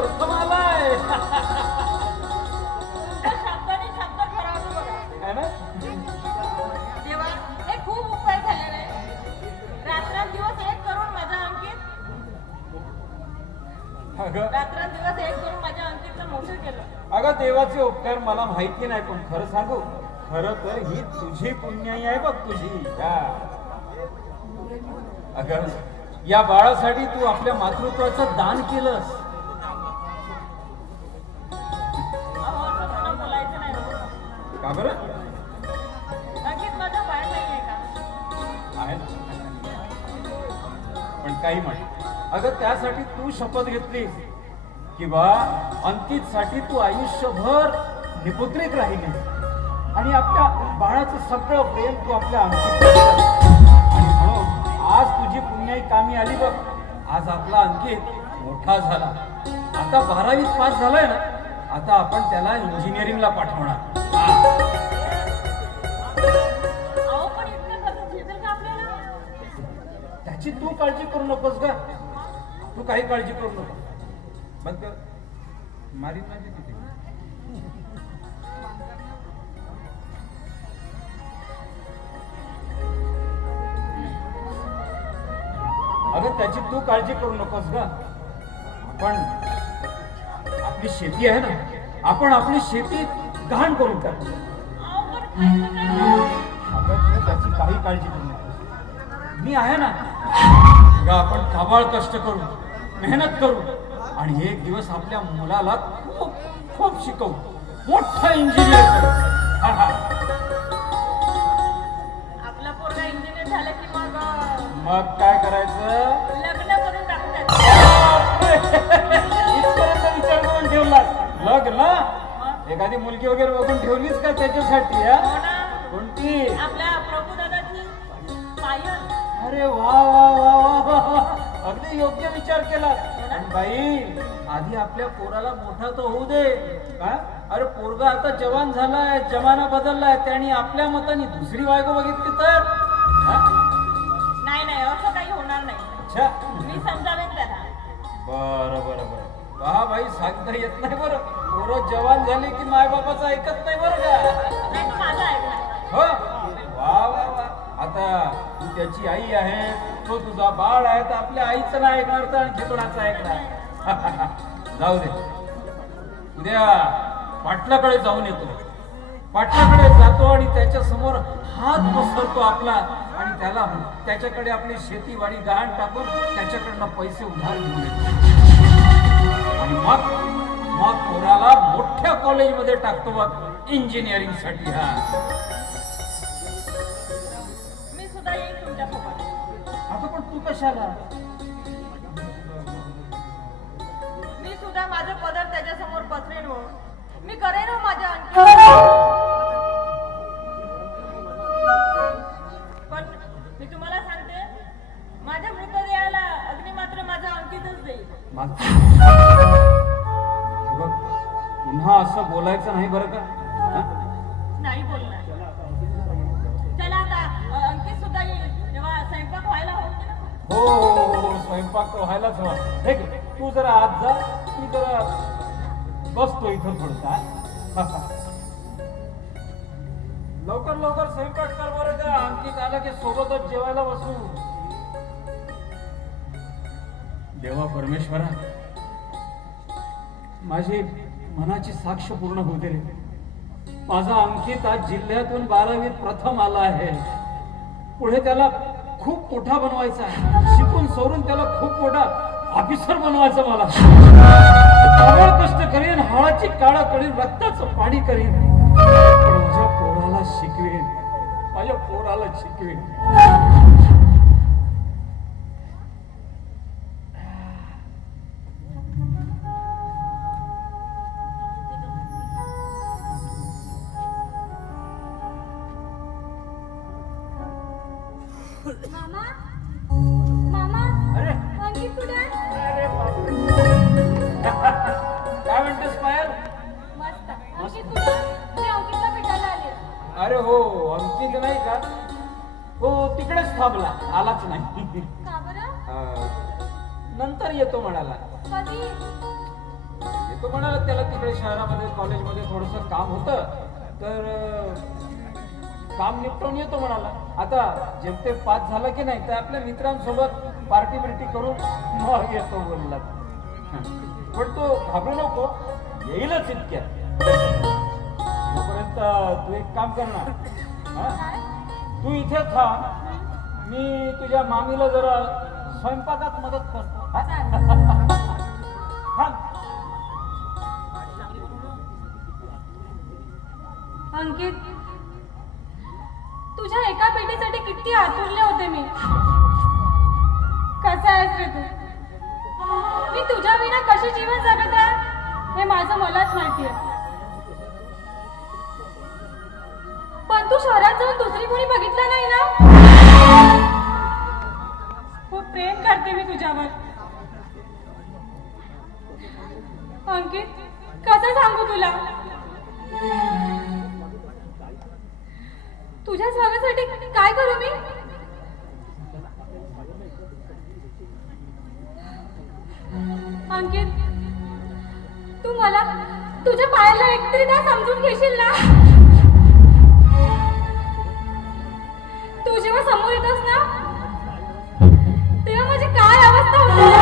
प्रथम आलाय शब्दाने शब्द ठरवतो बघा. है ना? देवा, हे खूप उपकार झालेले आहे. रात्रंदिवस एक करून माझ्या अंकित अगं रात्रंदिवस एक करून माझ्या अंकितला मोठं केलं. अगं देवाचे उपकार मला माहिती नाही, पण खरं सांगू, खरं तर ही तुझी पुण्याई आहे बघ, तुझी. अगं या बाळासाठी तू आपल्या मातृत्वाचं दान केलंस. अहो, असं मला बोलायचं नाही हो. का बरं? अंकित माझं बाळ नाहीये का? आहे ना? पण काही म्हण, अगं त्यासाठी तू शपथ घेतलीस की बा अंकितसाठी तू आयुष्यभर निपुत्रिक राहिलीस आणि आपल्या बाळाचं सगळं प्रेम तू आपल्या अंकित आणि म्हणून आज तुझी पुण्याई कामी आली बघ. आज आपला अंकित मोठा झाला, आता 12वीत पास झालाय ना, आता आपण त्याला इंजिनिअरिंगला पाठवणार. अहो, पण इतकं कसं झेपेल का आपल्याला? त्याची तू काळजी करू नकोस ग, तू काही काळजी करू नको. बंद कर, मारीत नाही तिथे. अगं त्याची तू काळजी करू नकोस ग. पण आपली शेती आहे ना, आपण आपली शेती गहाण करून टाकू. अहो, पण खायचं काय हो? अगं तू त्याची काही काळजी करू नकोस, मी आहे ना. अगं आपण काबाळ कष्ट करू, मेहनत करू आणि एक दिवस आपल्या मुलाला खूप खूप शिकवू, मोठा इंजिनियर करू. आपला पोरगा इंजिनियर झाला की मग मग काय करायचं? लग्न करून टाकतात. इथपर्यंत विचार करून ठेवलास? लग्न? एखादी मुलगी वगैरे बघून ठेवलीस का त्याच्यासाठी? हो ना. कोणती? आपल्या प्रभुदादाची पायल. अरे वा वा वा वा वा, अगदी योग्य विचार केला. बाई आधी आपल्या पोराला मोठा तर होऊ दे. का? अरे पोरगा आता जवान झालाय, जमाना बदललाय, त्याने आपल्या मताने दुसरी बायको बघितली तर? नाही नाही, असं काही होणार नाही. अच्छा, मी समजावेन त्याला. बरं बरं बरं. पहा बाई, सांगता येत नाही बरं. पोरं जवान झाली की मायबापाचं ऐकत नाही बरं का? नाही तर माझं ऐकणार. हो, वा वा वा. आता तू त्याची आई आहे, तो तुझा बाळ आहे, तर आपल्या आईचं नाही ऐकणार तर आणखी कोणाचं ऐकणार? जाऊ दे, उद्या पाटलाकडे जाऊन येतो. पाटलाकडे जातो आणि त्याच्या समोर हात पसरतो आपला आणि त्याला त्याच्याकडे आपली शेतीवाडी गहाण टाकून त्याच्याकडनं पैसे उधार घेऊन येतो आणि मग मग पोराला मोठ्या कॉलेजमध्ये टाकतो बघ, इंजिनिअरिंग साठी. मी सुद्धा येईन तुमच्यासोबत. आता पण तू कशाला? मी सुद्धा माझं पदर त्याच्यासमोर पसरेन हो. मी करेन हो माझ्या आणखी. पण मी तुम्हाला सांगते, माझ्या मृतदेहाला अग्नी मात्र माझा अंकितच देईल. बघ, पुन्हा असं बोलायचं नाही बरं का? नाही बोलणार. चला आता अंकित सुद्धा येईल तेव्हा स्वयंपाक व्हायला होते ना. हो हो हो, स्वयंपाक तर व्हायलाच हवा. ठीक आहे, तू जरा आत जा, मी जरा बसतो इथं थोडसा. लवकर लवकर स्वयंपाक कर बरं का, अंकित आलं की सोबतच जेवायला बसू. देवा परमेश्वरा, माझी मनाची साक्ष पूर्ण होते रे. माझा अंकित आज जिल्ह्यातून 12वीत प्रथम आला आहे. पुढे त्याला खूप मोठा बनवायचा आहे, शिकून सवरून त्याला खूप मोठा ऑफिसर बनवायचं मला. काबाड कष्ट करीन, हाळाची काळा करीन, रक्ताचं पाणी करीन, पण माझ्या पोराला शिकवेन, माझ्या पोराला शिकवेन. मामा मामा अरे अंकित कुठे आहे? अरे बापरे. काय म्हणतेस पायल? मस्त. अंकित कुठे आहे? मी अंकितला भेटायला आले. अरे हो, अंकित नाही का? हो, तिकडेच थांबला, आलाच नाही. का बरं? नंतर येतो म्हणाला. कधी? तो म्हणाला त्याला तिकडे शहरामध्ये कॉलेजमध्ये थोडंसं काम होतं तर काम निपटून येतो म्हणाला. आता जेमते पास झाला की नाही तर आपल्या मित्रांसोबत पार्टी बिर्टी करून मग येतो बोलला. पण तो घाबरू नको, येईलच इतक्यात. तोपर्यंत तू एक काम करणार, तू इथे थांब, मी तुझ्या मामीला जरा स्वयंपाकात मदत करतो. अंकित, तुझ्या एका पेटीसाठी किती आतुरले होते मी. कसा आहेस रे तू? मी तुझ्या विना कशी जीवन जगत आहे हे माझं मलाच माहिती आहे. पण तू शहरात जाऊन दुसरी कोणी बघितलं नाही ना? खूप प्रेम करते मी तुझ्यावर. अंकित, कसं सांगू तुला? तुझ्या स्वागतासाठी काय करू मी? अंकित, तू मला तुझ्या पायाला एकतरी ना समजून घेशील ना? तू जेव्हा समोर येतोस ना तेव्हा माझी काय अवस्था होती.